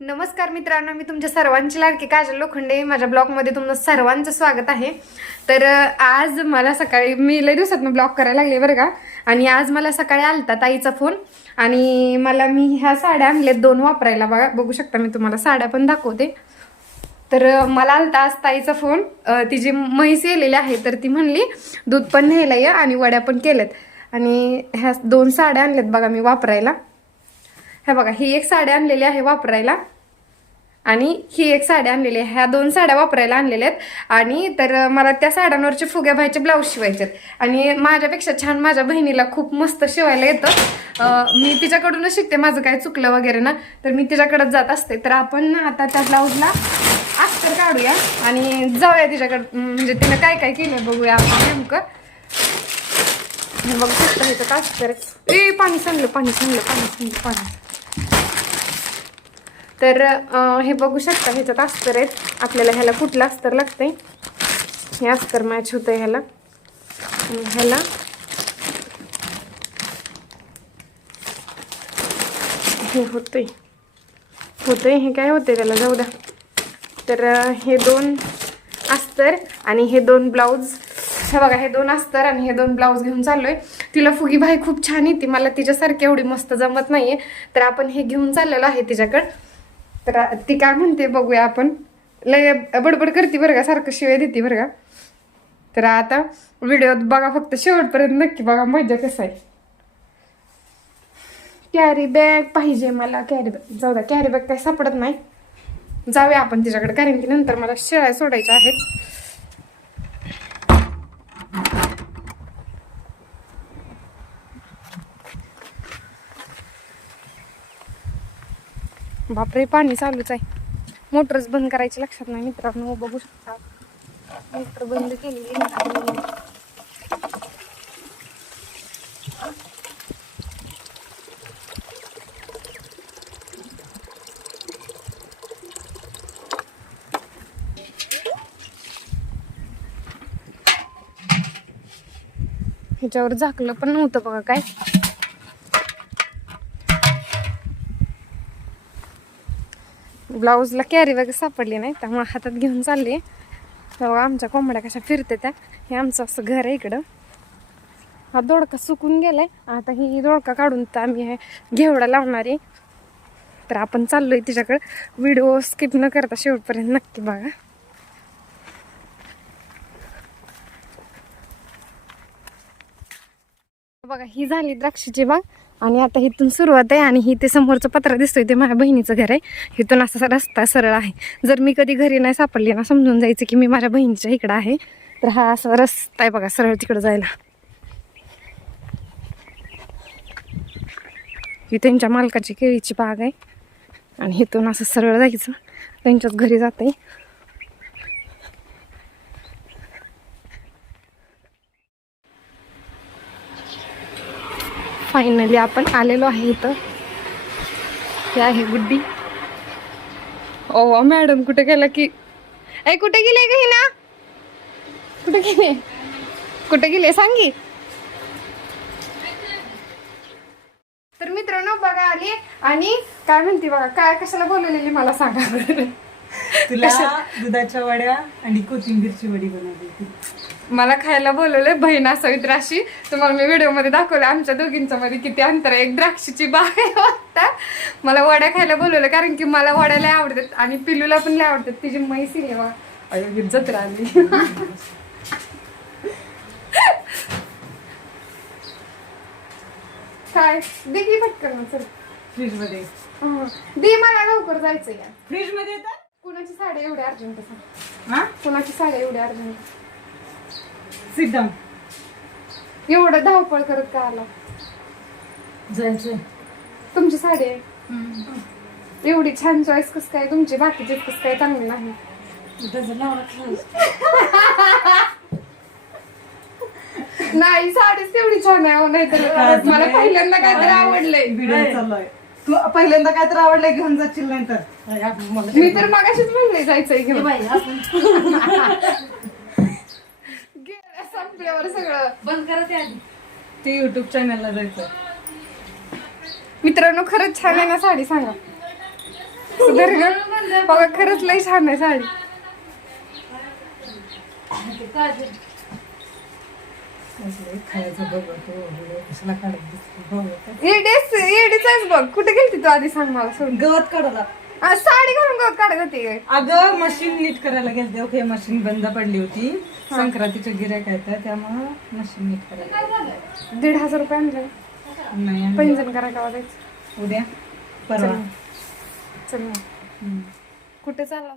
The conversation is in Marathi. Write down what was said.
नमस्कार मित्रांनो, मी तुमच्या सर्वांची लाडकी काजल लोखंडे माझ्या ब्लॉगमध्ये तुमचं सर्वांचं स्वागत आहे. तर आज मला सकाळी मी लय दिवसातून ब्लॉग करायला लागले बरं का. आणि आज मला सकाळी आलता ताईचा फोन आणि मी ह्या साड्या आणल्यात 2 वापरायला. बघू शकता, मी तुम्हाला साड्या पण दाखवते. तर मला आलता आज ताईचा फोन. तिची म्हैस येलेली आहे, तर ती म्हणली दूध पण न्यायला ये आणि वड्या पण केल्यात. आणि ह्या 2 साड्या आणल्यात बघा मी वापरायला. हे बघा, ही एक साडी आणलेली आहे वापरायला आणि ही एक साडी आणलेली आहे. ह्या 2 साड्या वापरायला आणलेल्या आहेत. आणि तर मला त्या साड्यांवरचे फुग्या भाईचे ब्लाऊज शिवायचे आहेत. आणि माझ्यापेक्षा छान माझ्या बहिणीला खूप मस्त शिवायला येतं. मी तिच्याकडूनच शिकते, माझं काय चुकलं वगैरे ना तर मी तिच्याकडे जात असते. तर आपण आता त्या ब्लाऊजला अस्तर काढूया आणि जाऊया तिच्याकडे. म्हणजे तिनं काय काय केलं बघूया आपण नेमकं. बघू शकता हे तर अस्तर. पाणी सांगलं. तर हे बघू शकता, ह्याच्यात अस्तर आहेत. आपल्याला ह्याला कुठलं अस्तर लागतंय, हे अस्तर मॅच होतंय ह्याला. ह्याला हे होतंय हे काय होतंय त्याला, जाऊ द्या. तर हे 2 अस्तर आणि हे 2 ब्लाऊज. हे बघा, हे 2 अस्तर आणि हे 2 ब्लाऊज घेऊन चाललोय. तिला फुगी भाई खूप छान येते, मला तिच्यासारखी एवढी मस्त जमत नाहीये. तर आपण हे घेऊन चाललेलो आहे तिच्याकडं. तर ती काय म्हणते बघूया आपण. लय बडबड करते बरं का, सारखं शिवाय देते बरं का. तर आता व्हिडिओत बघा, फक्त शेवटपर्यंत नक्की बघा, मजा कसं आहे. कॅरी बॅग पाहिजे मला, कॅरी बॅग. जाऊ द्या, कॅरी बॅग काही सापडत नाही. जाऊया आपण तिच्याकडे, कारण की नंतर मला शेळ्या सोडायच्या आहेत. बापरे, पाणी चालूच आहे. मोटरच बंद करायची लक्षात नाही मित्रांनो. बघू शकता, मोटर बंद केलेली नाही. ह्याच्यावर झाकलं पण नव्हतं बघा काय. ब्लाऊजला कॅरी वगैरे सापडली नाही, त्यामुळे हातात घेऊन चालले. तेव्हा आमच्या कोंबड्या कशा फिरते त्या. हे आमचं असं घर आहे इकडं. हा दोडका सुकून गेलाय. आता ही दोडका काढून तर आम्ही हे घेवडा लावणार आहे. तर आपण चाललोय तिच्याकडे. व्हिडिओ स्किप न करता शेवटपर्यंत नक्की बघा. बघा, ही झाली द्राक्षाची बाग आणि आता इथून सुरुवात आहे. आणि ही ते समोरचं पत्र दिसतोय ते माझ्या बहिणीचं घर आहे. इथून असा रस्ता सरळ आहे. जर मी कधी घरी नाही सापडली ना, समजून जायचं की मी माझ्या बहिणीच्या इकडं आहे. तर हा असा रस्ता आहे बघा सरळ तिकडं जायला. ही त्यांच्या मालकाची केळीची बाग आहे आणि इथून असं सरळ जायचं, त्यांच्याच घरी जाते. फायनली आपण आलेलो आहे इथं. हे आहे गुड्डी. ओ मॅडम कुठे गेला की, कुठे गेले ग ना, कुठे गेले सांगी. तर मित्रांनो बघा आली आणि काय म्हणते बघा, काय कशाला बोलवलेली मला सांगा. तुला दुधाच्या वड्या आणि कोथिंबीरची वडी बनवली होती. मला खायला बोलवलंय. बहीण असावी द्राक्षी. तुम्हाला मी व्हिडिओ मध्ये दाखवलं आमच्या दोघींच्या मध्ये किती अंतर आहे. एक द्राक्षीची बाग आहे वाटतं. मला वड्या खायला बोलवलं कारण की मला वड्या लय आवडतात आणि पिलूला पण लय आवडतात. तिची म्हैस आहे बघा, जत्रा आली. काय दे की पटकन चल. फ्रीज मध्ये दे, मला लवकर जायचंय. फ्रीज मध्ये येतात. कुणाची साडी एवढी अर्जंट सांग. हा, कुणाची साडी एवढी अर्जंट. Sit down. एवढं धावपळ करत का आला. जायचंय. तुमची साडी आहे एवढी छान. चॉईस कस काय तुमची, बाकीचे कस काय चांगली नाही. नाही, साडीच तेवढी छान आहे. नाहीतर मला पहिल्यांदा काहीतरी आवडलंय. व्हिडिओ चाललाय. तू पहिल्यांदा काय तर आवडलंय घेऊन जाशील नाही तर. मी तर मगाशीच म्हणले जायचंय घेऊन. संपल्यावर सगळं बंद करत आहे. ते युट्यूब चॅनलला जायचं. मित्रांनो खरंच छान आहे ना साडी, सांगा. धर ग. बघा खरंच लई छान आहे साडी. खायचं बघतो कसला काढत दिसतो बघ. एडीच बघ. कुठे गेलती तू आधी सांग मला सोड. गवत काढायला साडी घालून गवत काढत होती. अगं मशीन नीट करायला गेलते. ओके मशीन बंद पडली होती. संक्रांतीचं गिऱ्हाईक आहे तर त्यामुळं मशीन नीट करायला 1,500 रुपये आणले. नाही आणलं. पैंजण करा का जायचं. उद्या परवा चल कुठे चालला.